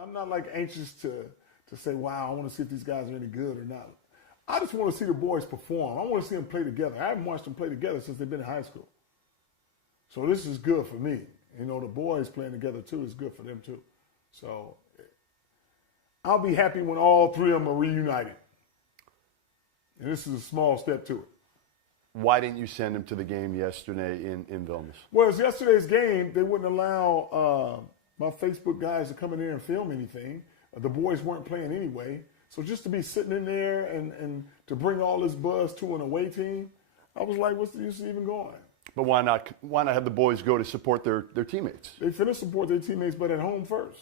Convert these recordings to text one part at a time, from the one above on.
I'm not like anxious to say, wow, I want to see if these guys are any good or not. I just want to see the boys perform. I want to see them play together. I haven't watched them play together since they've been in high school. So this is good for me. You know, the boys playing together too is good for them too. So I'll be happy when all three of them are reunited. And this is a small step to it. Why didn't you send him to the game yesterday in Vilnius? Well, it's yesterday's game. They wouldn't allow my Facebook guys to come in there and film anything. The boys weren't playing anyway. So just to be sitting in there and to bring all this buzz to an away team, I was like, what's the use of even going? But why not have the boys go to support their teammates? They finna support their teammates, but at home first.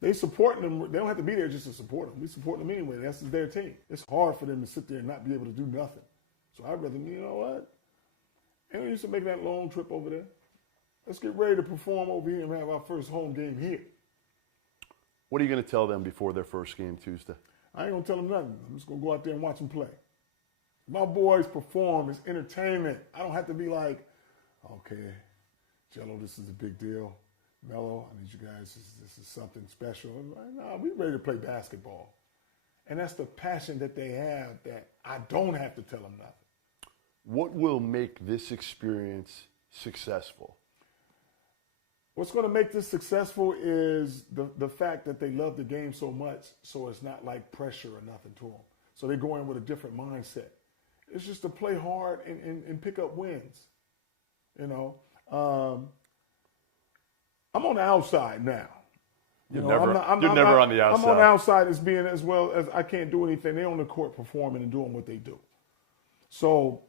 They supporting them. They don't have to be there just to support them. We support them anyway. That's their team. It's hard for them to sit there and not be able to do nothing. So I'd rather, you know what? Ain't no use to make that long trip over there. Let's get ready to perform over here and have our first home game here. What are you going to tell them before their first game Tuesday? I ain't going to tell them nothing. I'm just going to go out there and watch them play. My boys perform. It's entertainment. I don't have to be like, okay, Jello, this is a big deal. Melo, I need you guys, this is something special. No, we're ready to play basketball. And that's the passion that they have that I don't have to tell them nothing. What will make this experience successful? What's going to make this successful is the fact that they love the game so much, so it's not like pressure or nothing to them. So they go in with a different mindset. It's just to play hard and pick up wins. You know, I'm on the outside now. You're never on the outside. I'm on the outside as being as well as I can't do anything. They're on the court performing and doing what they do. So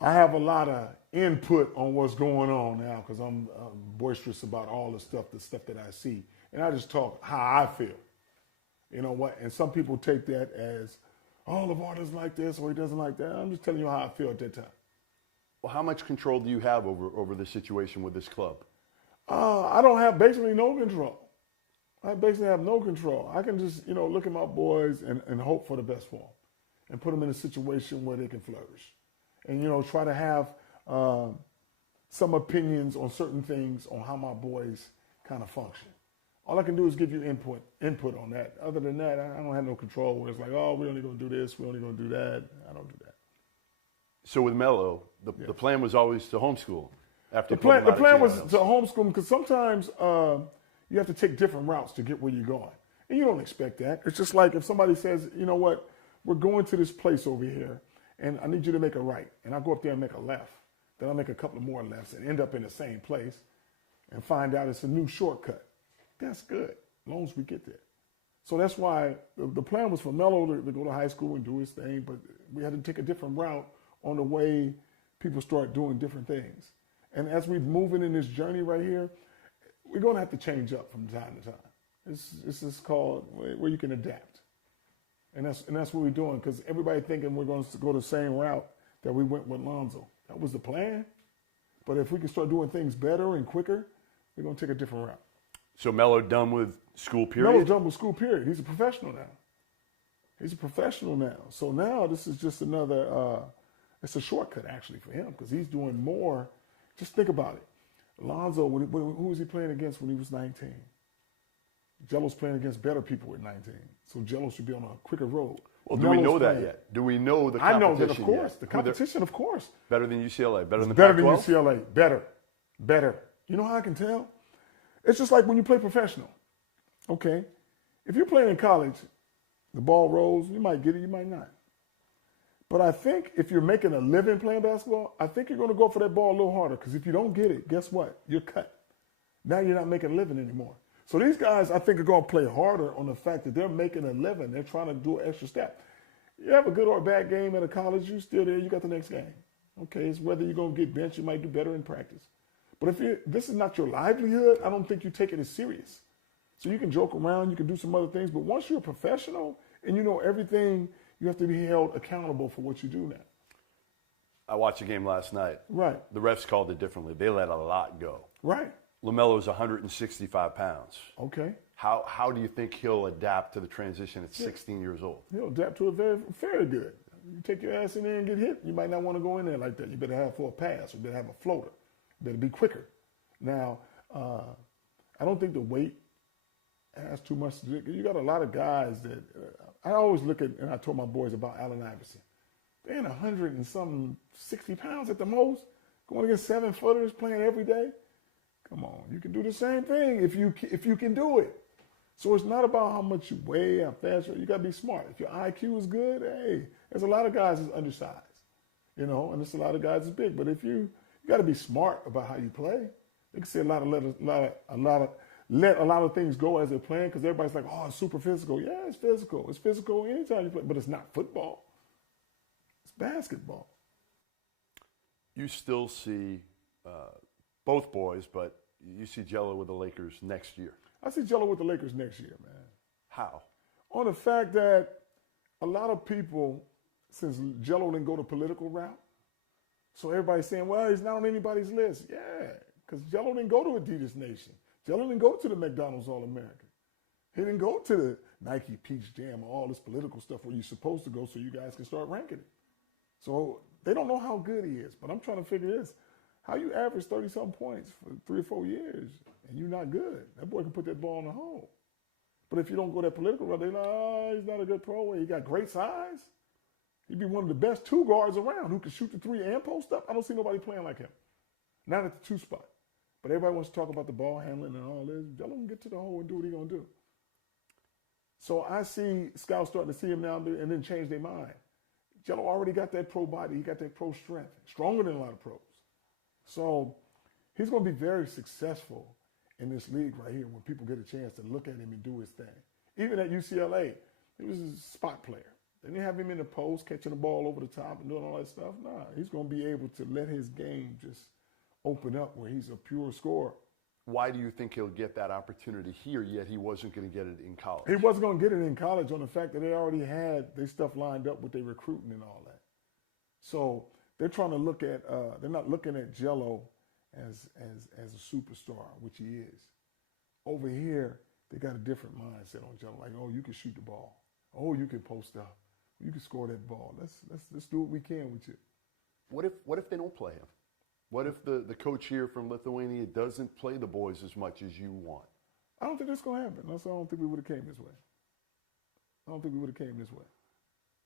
I have a lot of input on what's going on now because I'm boisterous about all the stuff that I see. And I just talk how I feel. You know what? And some people take that as, oh, LaVar doesn't like this or he doesn't like that. I'm just telling you how I feel at that time. Well, how much control do you have over the situation with this club? I don't have basically no control. I basically have no control. I can just, look at my boys and hope for the best for them and put them in a situation where they can flourish. And, try to have some opinions on certain things on how my boys kind of function. All I can do is give you input on that. Other than that, I don't have no control where it's like, oh, we're only going to do this, we're only going to do that. I don't do that. So with Melo, the plan was always to homeschool. The plan was to homeschool him because sometimes you have to take different routes to get where you're going. And you don't expect that. It's just like if somebody says, you know what, we're going to this place over here, and I need you to make a right. And I go up there and make a left. Then I'll make a couple of more lefts and end up in the same place and find out it's a new shortcut. That's good, as long as we get there. So that's why the plan was for Melo to go to high school and do his thing, but we had to take a different route on the way people start doing different things. And as we're moving in this journey right here, we're going to have to change up from time to time. This is called where you can adapt. And that's what we're doing because everybody thinking we're going to go the same route that we went with Lonzo. That was the plan. But if we can start doing things better and quicker, we're going to take a different route. So Melo done with school period? Melo's done with school period. He's a professional now. So now this is just another, it's a shortcut actually for him because he's doing more. Just think about it. Lonzo, who was he playing against when he was 19? Jello's playing against better people at 19. So Jello should be on a quicker road. Well, do we know that yet? Do we know the competition? I know that, of course. Yet? The competition, of course. Better than UCLA? Better than Better Pac-12? than UCLA. Better. You know how I can tell? It's just like when you play professional. Okay? If you're playing in college, the ball rolls, you might get it, you might not. But I think if you're making a living playing basketball, I think you're going to go for that ball a little harder because if you don't get it, guess what? You're cut. Now you're not making a living anymore. So these guys, I think, are going to play harder on the fact that they're making a living. They're trying to do an extra step. You have a good or a bad game at a college, you're still there, you got the next game. Okay, it's whether you're going to get benched, you might do better in practice. But if this is not your livelihood, I don't think you take it as serious. So you can joke around, you can do some other things, but once you're a professional and you know everything, you have to be held accountable for what you do now. I watched a game last night. Right. The refs called it differently. They let a lot go. Right. LaMelo's 165 pounds. Okay. How do you think he'll adapt to the transition at 16 years old? He'll adapt to it very good. You take your ass in there and get hit, you might not want to go in there like that. You better have for a pass. You better have a floater. You better be quicker. Now, I don't think the weight has too much to do. You got a lot of guys that I always look at, and I told my boys about Allen Iverson. They're in 100 and some 60 pounds at the most, going against 7-footers, playing every day. Come on, you can do the same thing if you can do it. So it's not about how much you weigh, how fast you got to be smart. If your IQ is good, hey, there's a lot of guys that's undersized, you know, and there's a lot of guys that's big. But if you got to be smart about how you play. They can say let a lot of things go as they're playing because everybody's like, oh, it's super physical. Yeah, it's physical. It's physical anytime you play, but it's not football. It's basketball. You still see both boys, but you see Jello with the Lakers next year. I see Jello with the Lakers next year, man. How? On the fact that a lot of people, since Jello didn't go the political route, so everybody's saying, well, he's not on anybody's list. Yeah, because Jello didn't go to Adidas Nation. Jello didn't go to the McDonald's All-American. He didn't go to the Nike Peach Jam or all this political stuff where you're supposed to go so you guys can start ranking it. So they don't know how good he is. But I'm trying to figure this. How you average 30-something points for 3 or 4 years and you're not good? That boy can put that ball in the hole. But if you don't go that political route, they're like, oh, he's not a good pro. He got great size. He'd be one of the best 2 guards around who can shoot the 3 and post up. I don't see nobody playing like him. Not at the 2 spot. But everybody wants to talk about the ball handling and all this. Jello can get to the hole and do what he's going to do. So I see scouts starting to see him now and then change their mind. Jello already got that pro body. He got that pro strength. Stronger than a lot of pros. So he's going to be very successful in this league right here when people get a chance to look at him and do his thing. Even at UCLA, he was a spot player. They didn't have him in the post, catching the ball over the top and doing all that stuff. Nah, he's going to be able to let his game just open up where he's a pure scorer. Why do you think he'll get that opportunity here, yet he wasn't going to get it in college? He wasn't going to get it in college on the fact that they already had their stuff lined up with their recruiting and all that. So they're trying to look at, they're not looking at Jello as a superstar, which he is. Over here, they got a different mindset on Jello. Like, oh, you can shoot the ball. Oh, you can post up. You can score that ball. Let's do what we can with you. What if they don't play him? What if the coach here from Lithuania doesn't play the boys as much as you want? I don't think that's going to happen. I don't think we would have came this way. I don't think we would have came this way.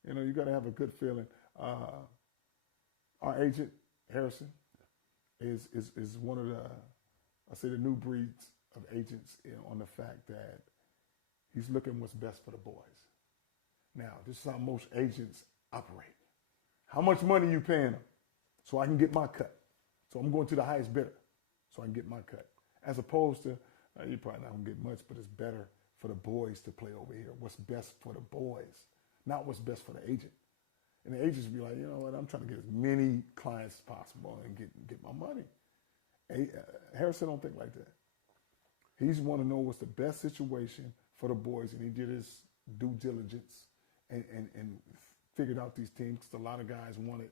You know, you got to have a good feeling. Our agent, Harrison, is one of the new breeds of agents on the fact that he's looking what's best for the boys. Now, this is how most agents operate. How much money you paying them so I can get my cut? So I'm going to the highest bidder so I can get my cut. As opposed to, you're probably not going to get much, but it's better for the boys to play over here. What's best for the boys, not what's best for the agent. And the agents be like, you know what, I'm trying to get as many clients as possible and get my money. Harrison don't think like that. He's want to know what's the best situation for the boys, and he did his due diligence and figured out these teams because a lot of guys wanted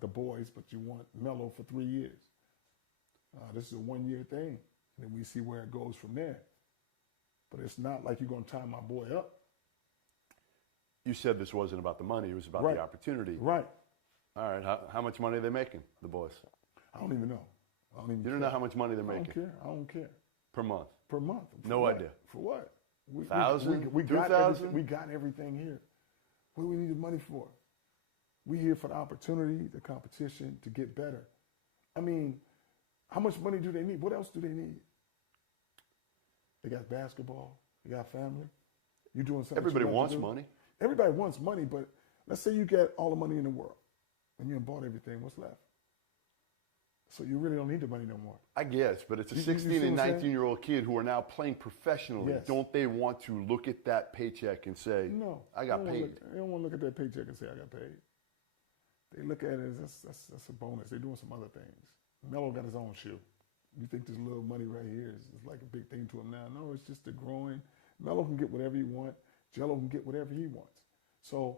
the boys, but you want Melo for 3 years. This is a 1-year thing, and then we see where it goes from there. But it's not like you're going to tie my boy up. You said this wasn't about the money; it was about the opportunity. Right. All right. How much money are they making, the boys? I don't even know. You don't know how much money they're making? I don't care. Per month? Per month. No idea. For what? 1,000? We 2,000? We got everything here. What do we need the money for? We're here for the opportunity, the competition, to get better. I mean, how much money do they need? What else do they need? They got basketball. They got family. You're doing something. Everybody wants money. Everybody wants money, but let's say you get all the money in the world and you bought everything. What's left? So you really don't need the money no more. I guess, but it's a 16 and 19-year-old kid who are now playing professionally. Yes. Don't they want to look at that paycheck and say, no, I got paid? They don't want to look at that paycheck and say, I got paid. They look at it as that's a bonus. They're doing some other things. Melo got his own shoe. You think this little money right here is like a big thing to him now. No, it's just the growing. Melo can get whatever he wants. Jello can get whatever he wants. So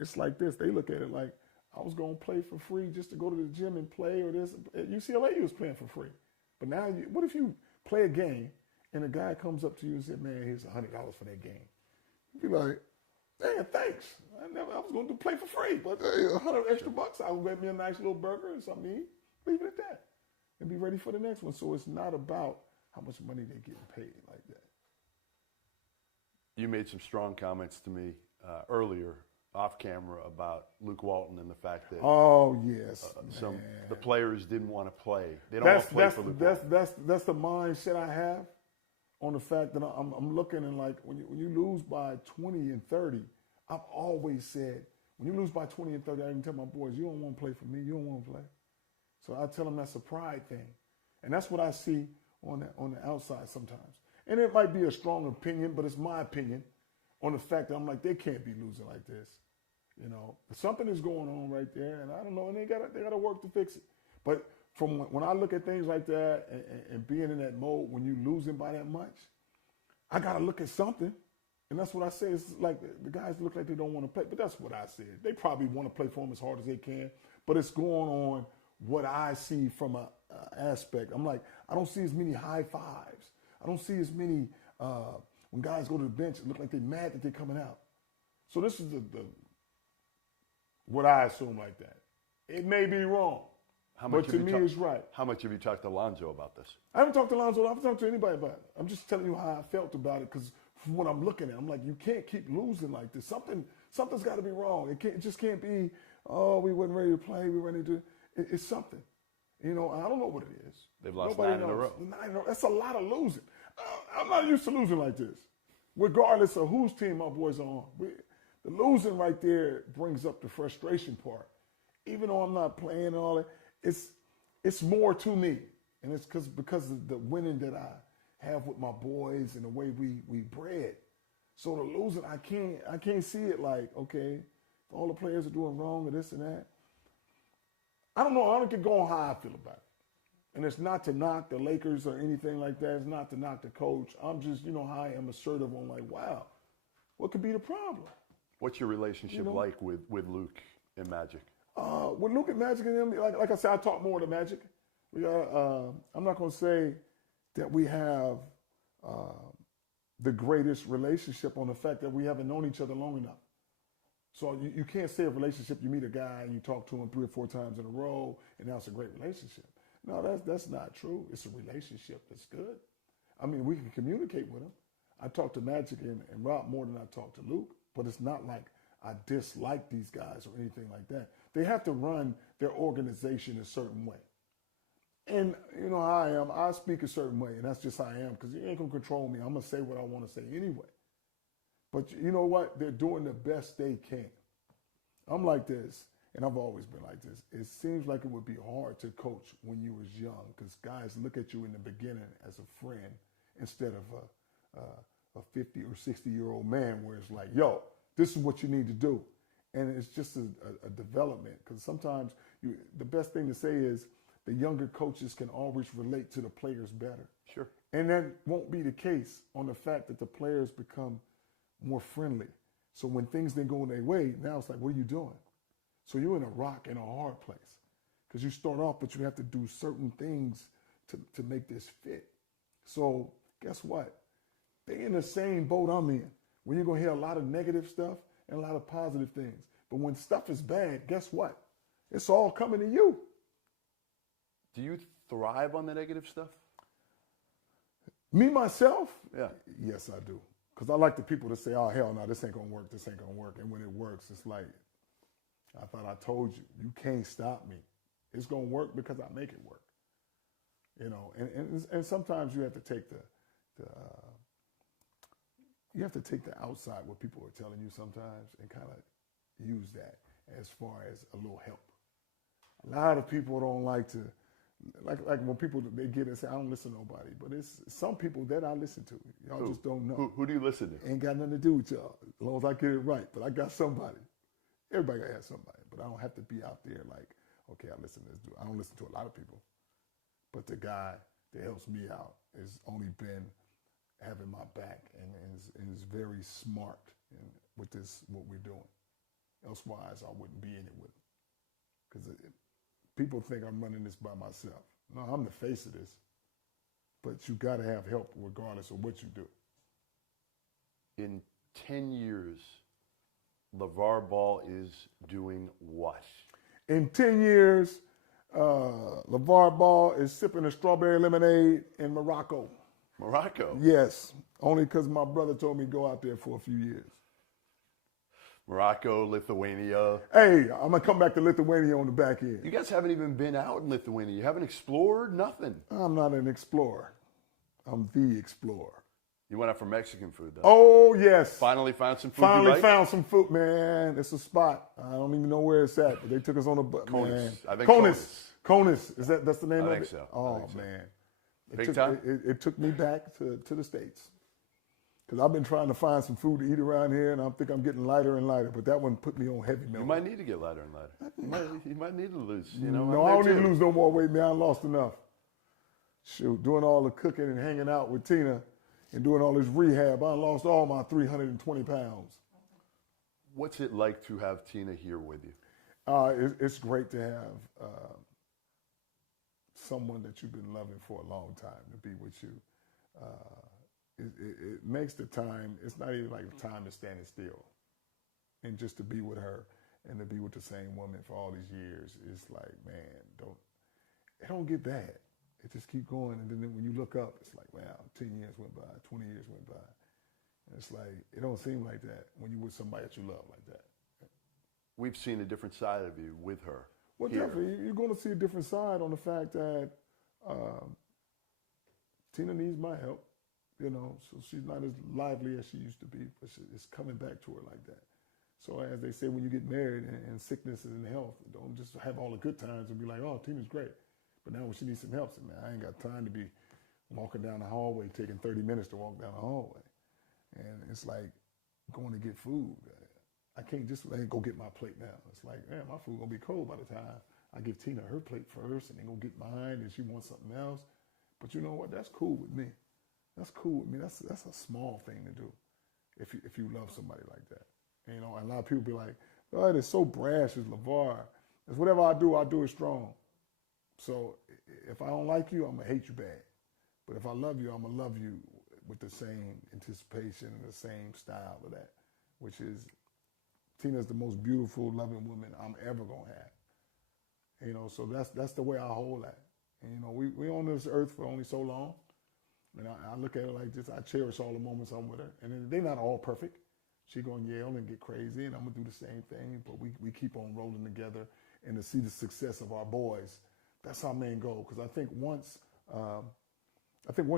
it's like this. They look at it like, I was going to play for free just to go to the gym and play or this. At UCLA, you was playing for free. But now, what if you play a game and a guy comes up to you and said, man, here's $100 for that game. You'd be like, damn, thanks. I was going to play for free, but hey, $100 extra bucks, I'll get me a nice little burger and something to eat. Leave it at that. And be ready for the next one. So it's not about how much money they're getting paid like that. You made some strong comments to me earlier off camera about Luke Walton and the fact that oh yes, the players didn't want to play. They don't want to play for Luke Walton. That's the mindset I have on the fact that I'm looking and like when you lose by 20 and 30, I've always said when you lose by 20 and 30, I can tell my boys, you don't want to play for me. You don't want to play. So I tell them that's a pride thing, and that's what I see on the outside sometimes. And it might be a strong opinion, but it's my opinion on the fact that I'm like, they can't be losing like this. You know, something is going on right there, and I don't know, and they got to work to fix it. But from when I look at things like that and being in that mode, when you're losing by that much, I got to look at something. And that's what I say. It's like the guys look like they don't want to play, but that's what I said. They probably want to play for them as hard as they can, but it's going on what I see from an aspect. I'm like, I don't see as many high fives. I don't see as many, when guys go to the bench, it look like they're mad that they're coming out. So this is what I assume like that. It may be wrong, but to me it's right. How much have you talked to Lonzo about this? I haven't talked to Lonzo. I haven't talked to anybody about it. I'm just telling you how I felt about it because from what I'm looking at, I'm like, you can't keep losing like this. Something's got to be wrong. It just can't be, oh, we wasn't ready to play. We weren't ready to. It's something. You know, I don't know what it is. They've lost 9 in a row. 9 in a row. That's a lot of losing. I'm not used to losing like this, regardless of whose team my boys are on. The losing right there brings up the frustration part. Even though I'm not playing and all that, it's more to me. And it's because of the winning that I have with my boys and the way we bred. So the losing, I can't see it like, okay, if all the players are doing wrong or this and that. I don't know. I don't get going how I feel about it. And it's not to knock the Lakers or anything like that. It's not to knock the coach. I'm just, how I am assertive on like, wow, what could be the problem? What's your relationship like with Luke and Magic? With Luke and Magic and them, like I said, I talk more to Magic. I'm not going to say that we have the greatest relationship on the fact that we haven't known each other long enough. So you can't say a relationship, you meet a guy and you talk to him 3 or 4 times in a row and now it's a great relationship. No, that's not true. It's a relationship that's good. I mean, we can communicate with him. I talk to Magic and Rob more than I talk to Luke, but it's not like I dislike these guys or anything like that. They have to run their organization a certain way. And you know how I am. I speak a certain way, and that's just how I am because you ain't going to control me. I'm going to say what I want to say anyway. But you know what? They're doing the best they can. I'm like this, and I've always been like this. It seems like it would be hard to coach when you was young because guys look at you in the beginning as a friend instead of a 50 or 60-year-old man where it's like, yo, this is what you need to do. And it's just a development because sometimes the best thing to say is the younger coaches can always relate to the players better. Sure. And that won't be the case on the fact that the players become more friendly. So when things didn't go their way, now it's like, what are you doing? So you're in a rock and a hard place because you start off, but you have to do certain things to make this fit. So guess what? They in the same boat I'm in. When you're going to hear a lot of negative stuff and a lot of positive things. But when stuff is bad, guess what? It's all coming to you. Do you thrive on the negative stuff? Me, myself? Yeah. Yes, I do. Because I like the people to say, oh, hell no, this ain't going to work, this ain't going to work. And when it works, it's like, I thought I told you, you can't stop me. It's going to work because I make it work. And sometimes you have to take the outside what people are telling you sometimes and kind of use that as far as a little help. A lot of people don't like to, like when people, they get and say, I don't listen to nobody. But it's some people that I listen to. Y'all just don't know. Who do you listen to? Ain't got nothing to do with y'all, as long as I get it right. But I got somebody. Everybody got to have somebody. But I don't have to be out there like, okay, I listen to this dude. I don't listen to a lot of people. But the guy that helps me out has only been having my back and is very smart with what we're doing. Elsewise, I wouldn't be in it with him. Because people think I'm running this by myself. No, I'm the face of this. But you got to have help regardless of what you do. In 10 years, LaVar Ball is doing what? In 10 years, LaVar Ball is sipping a strawberry lemonade in Morocco. Morocco? Yes, Only because my brother told me to go out there for a few years. Morocco, Lithuania. Hey, I'm going to come back to Lithuania on the back end. You guys haven't even been out in Lithuania. You haven't explored nothing. I'm not an explorer. I'm the explorer. You went out for Mexican food, though. Oh, yes. Finally found some food Finally you like? found some food, man. It's a spot. I don't even know where it's at, but they took us on a Conus. man. I think Conus. That's the name I of think it? so. Oh, I think so. man. Big time? It took me back to the States. Because I've been trying to find some food to eat around here, and I think I'm getting lighter and lighter. But that one put me on heavy meal. You might need to get lighter and lighter. You might need to lose. You know, No, I don't need to lose no more weight, man. I lost enough. Shoot, doing all the cooking and hanging out with Tina and doing all this rehab, I lost all my 320 pounds. What's it like to have Tina here with you? It's great to have someone that you've been loving for a long time to be with you. It makes the time, it's not even like the time is standing still. And just to be with her and to be with the same woman for all these years, it's like, man, it don't get bad. It just keep going. And then when you look up, it's like, wow, 10 years went by, 20 years went by. And it's like, it don't seem like that when you're with somebody that you love like that. We've seen a different side of you with her. Well, here. definitely, you're going to see a different side on the fact that Tina needs my help. You know, so she's not as lively as she used to be, but it's coming back to her like that. So as they say, when you get married and sickness and health, don't just have all the good times and be like, oh, Tina's great. But now when she needs some help, man, I ain't got time to be walking down the hallway, taking 30 minutes to walk down the hallway. And it's like going to get food. I can't just let her go get my plate now. It's like, man, my food gonna be cold by the time I give Tina her plate first and then go get mine and she wants something else. But you know what? That's cool with me. That's cool with me. That's a small thing to do if you love somebody like that. And, you know, a lot of people be like, oh, it's so brash, it's LaVar. It's whatever I do it strong. So if I don't like you, I'm going to hate you bad. But if I love you, I'm going to love you with the same anticipation and the same style of that, which is Tina's the most beautiful, loving woman I'm ever going to have. You know, so that's the way I hold that. And, you know, we on this earth for only so long. And I look at it like this. I cherish all the moments I'm with her. And they're not all perfect. She going to yell and get crazy, and I'm going to do the same thing. But we keep on rolling together and to see the success of our boys. That's our main goal. Because I think once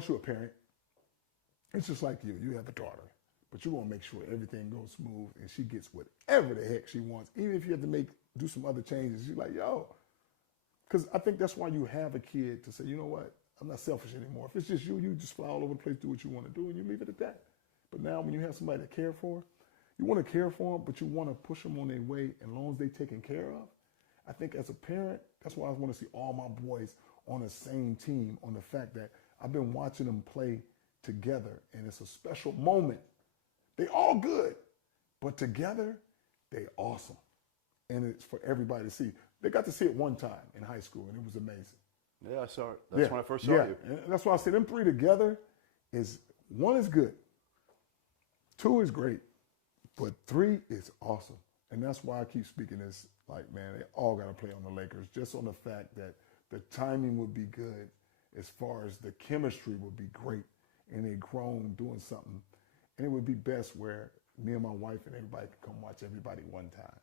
you're a parent, it's just like you. You have a daughter. But you want to make sure everything goes smooth and she gets whatever the heck she wants. Even if you have to do some other changes, you're like, yo. Because I think that's why you have a kid to say, you know what? I'm not selfish anymore. If it's just you just fly all over the place, do what you want to do, and you leave it at that. But now when you have somebody to care for, you want to care for them, but you want to push them on their way as long as they're taken care of. I think as a parent, that's why I want to see all my boys on the same team, on the fact that I've been watching them play together, and it's a special moment. They all good, but together, they awesome. And it's for everybody to see. They got to see it one time in high school, and it was amazing. Yeah, I saw it. That's when I first saw you. And that's why I say them three together one is good, two is great, but three is awesome. And that's why I keep speaking this, like, man, they all got to play on the Lakers, just on the fact that the timing would be good as far as the chemistry would be great, and they grown doing something. And it would be best where me and my wife and everybody could come watch everybody one time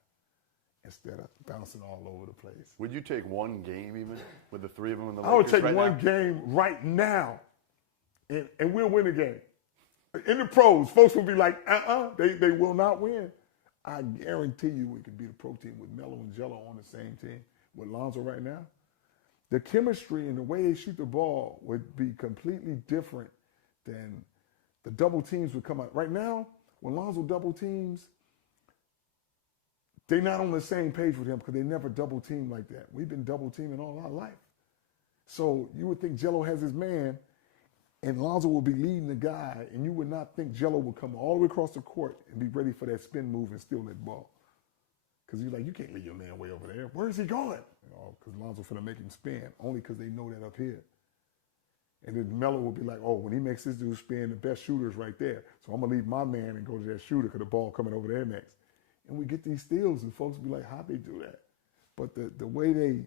instead of bouncing all over the place. Would you take one game even with the three of them in the Lakers I would take right one now? game right now, and we'll win the game. In the pros, folks will be like, they will not win. I guarantee you we could beat a pro team with LiAngelo on the same team with Lonzo right now. The chemistry and the way they shoot the ball would be completely different than the double teams would come out. Right now, when Lonzo double teams, they're not on the same page with him because they never double team like that. We've been double teaming all our life. So you would think Jello has his man and Lonzo will be leading the guy, and you would not think Jello would come all the way across the court and be ready for that spin move and steal that ball. Because you're like, you can't leave your man way over there. Where is he going? Because Lonzo's finna make him spin, only because they know that up here. And then Melo will be like, oh, when he makes this dude spin, the best shooter is right there. So I'm going to leave my man and go to that shooter because the ball coming over there next. And we get these steals, and folks be like, how'd they do that? But the way they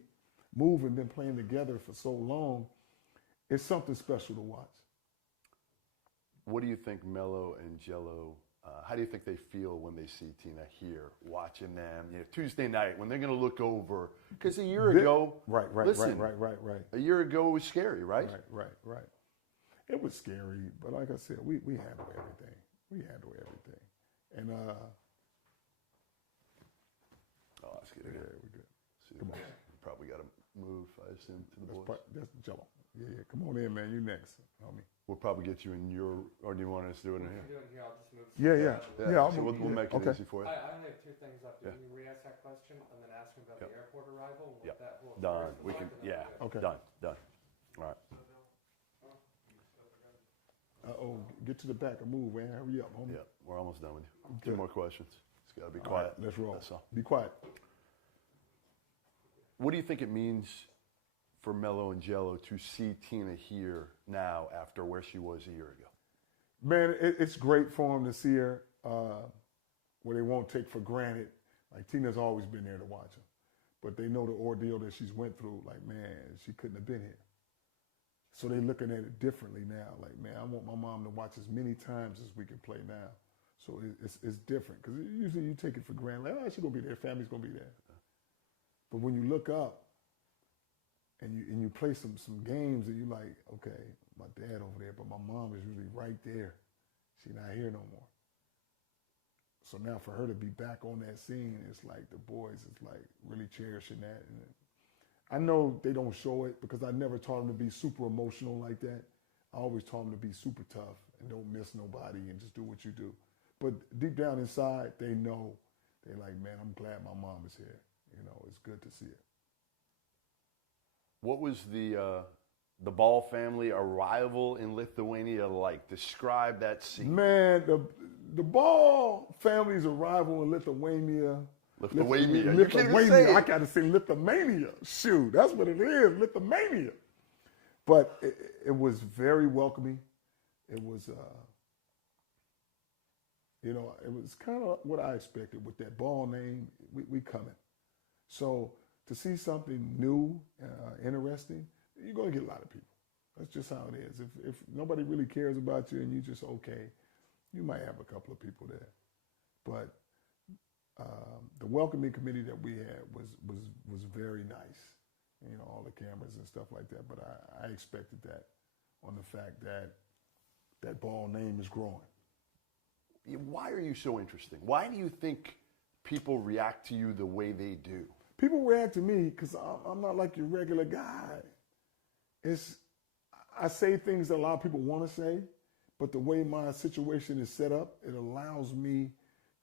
move and been playing together for so long, it's something special to watch. what do you think Melo and Jello, how do you think they feel when they see Tina here, watching them, Tuesday night, when they're going to look over? Because a year ago, right. A year ago it was scary, right? Right. It was scary, but like I said, we handle everything. We handle everything. And, oh, that's good. yeah, we're good. See, Come on. you probably got to move, I assume, to the boys. That's Jello. Yeah. Come on in, man. You next, homie. We'll probably get you in your, or do you want us to do it in here? Do it here. I'll just move. Yeah. So we'll make it easy for you. I have two things left. Can you re-ask that question and then ask him about the airport arrival and what that whole Done. experience We was can. like, and then Yeah. we'll Okay. Done. All right. Get to the back and move, man. Hurry up, homie. Yeah, we're almost done with you. Okay. 2 more questions. It's got to be All quiet. right, let's roll. That's all. Be quiet. What do you think it means for Melo and Jello to see Tina here now after where she was a year ago? Man, it's great for them to see her where they won't take for granted. Like, Tina's always been there to watch them. But they know the ordeal that she's went through. Like, man, she couldn't have been here. So they're looking at it differently now. Like, man, I want my mom to watch as many times as we can play now. So it's different. Because usually you take it for granted. Like, oh, she's going to be there. Family's going to be there. But when you look up and you play some games and you're like, okay, my dad over there, but my mom is really right there. She's not here no more. So now for her to be back on that scene, it's like the boys is like really cherishing that. And I know they don't show it because I never taught them to be super emotional like that. I always taught them to be super tough and don't miss nobody and just do what you do. But deep down inside, they know. They're like, man, I'm glad my mom is here. It's good to see it. What was the Ball family arrival in Lithuania like? Describe that scene. Man, the Ball family's arrival in Lithuania. Lithuania. You can't even say it. I got to say Lithuania. Shoot, that's what it is, Lithuania. But it was very welcoming. It was, it was kind of what I expected with that Ball name. We coming. So to see something new, interesting, you're going to get a lot of people. That's just how it is. If nobody really cares about you and you just okay, you might have a couple of people there. But the welcoming committee that we had was very nice. All the cameras and stuff like that. But I expected that on the fact that Ball name is growing. Why are you so interesting? Why do you think people react to you the way they do? People react to me because I'm not like your regular guy. I say things that a lot of people want to say, but the way my situation is set up, it allows me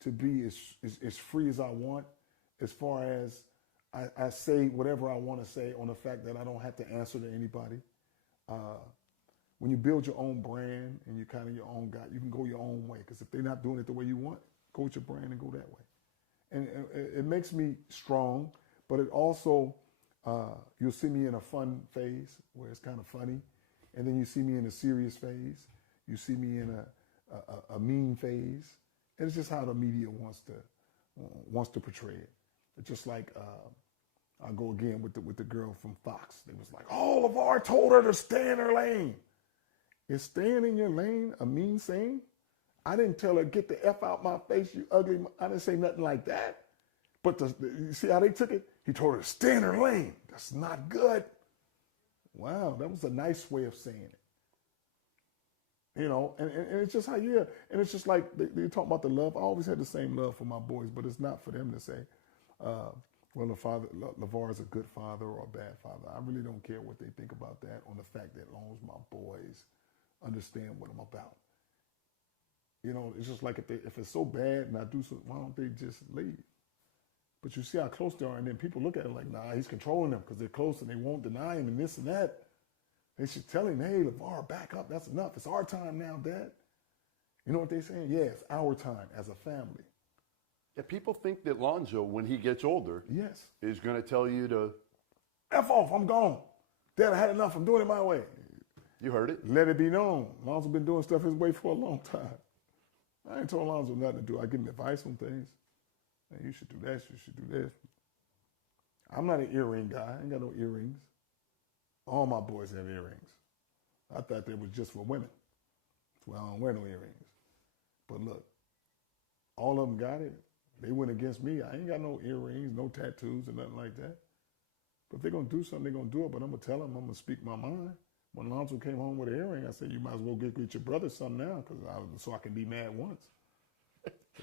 to be as free as I want as far as I say whatever I want to say on the fact that I don't have to answer to anybody. When you build your own brand and you're kind of your own guy, you can go your own way because if they're not doing it the way you want, go with your brand and go that way. And it makes me strong, but it also, you'll see me in a fun phase where it's kind of funny. And then you see me in a serious phase. You see me in a mean phase. And it's just how the media wants to portray it. It's just like, I'll go again with the girl from Fox. They was like, oh, LaVar told her to stay in her lane. Is staying in your lane a mean saying? I didn't tell her, get the F out my face, you ugly. I didn't say nothing like that. But you see how they took it? He told her to stay in her lane. That's not good. Wow, that was a nice way of saying it. And it's just how, and it's just like they talk about the love. I always had the same love for my boys, but it's not for them to say, well, LaVar is a good father or a bad father. I really don't care what they think about that on the fact that as long as my boys understand what I'm about. It's just like if it's so bad and I do so, why don't they just leave? But you see how close they are, and then people look at it like, nah, he's controlling them because they're close and they won't deny him and this and that. They should tell him, hey, LaVar, back up. That's enough. It's our time now, Dad. You know what they're saying? Yeah, it's our time as a family. Yeah, people think that Lonzo, when he gets older, yes, is going to tell you to F off, I'm gone. Dad, I had enough. I'm doing it my way. You heard it. Let it be known. Lonzo been doing stuff his way for a long time. I ain't told Lonzo nothing to do. I give him advice on things. Hey, you should do that. You should do this. I'm not an earring guy. I ain't got no earrings. All my boys have earrings. I thought they was just for women. Well, I don't wear no earrings. But look, all of them got it. They went against me. I ain't got no earrings, no tattoos, or nothing like that. But if they're going to do something, they're going to do it. But I'm going to tell them, I'm going to speak my mind. When Lonzo came home with an earring, I said, you might as well get your brother something now so I can be mad once.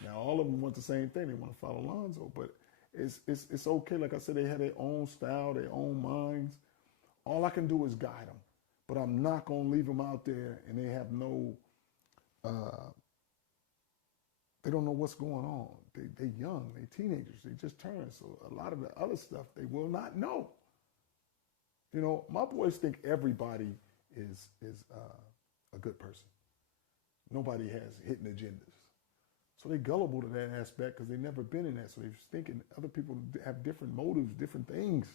Now, all of them want the same thing. They want to follow Lonzo. But it's okay. Like I said, they have their own style, their own minds. All I can do is guide them. But I'm not going to leave them out there and they have no, they don't know what's going on. They're young. They're teenagers. They just turned. So a lot of the other stuff they will not know. You know, my boys think everybody is a good person. Nobody has hidden agendas. So they're gullible to that aspect because they've never been in that. So they're thinking other people have different motives, different things.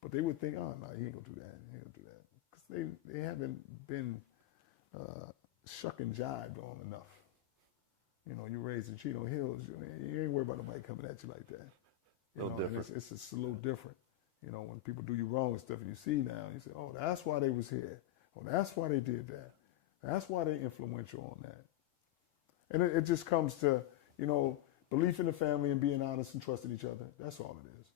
But they would think, oh, no, he ain't going to do that. He ain't going to do that. Because they haven't been shuck and jived on enough. You know, you're raised in Chino Hills. You ain't worried about nobody coming at you like that. You know, different. It's just a little different. You know, when people do you wrong and stuff, and you see now, you say, oh, that's why they was here. Oh, that's why they did that. That's why they're influential on that. And it just comes to, you know, belief in the family and being honest and trusting each other. That's all it is.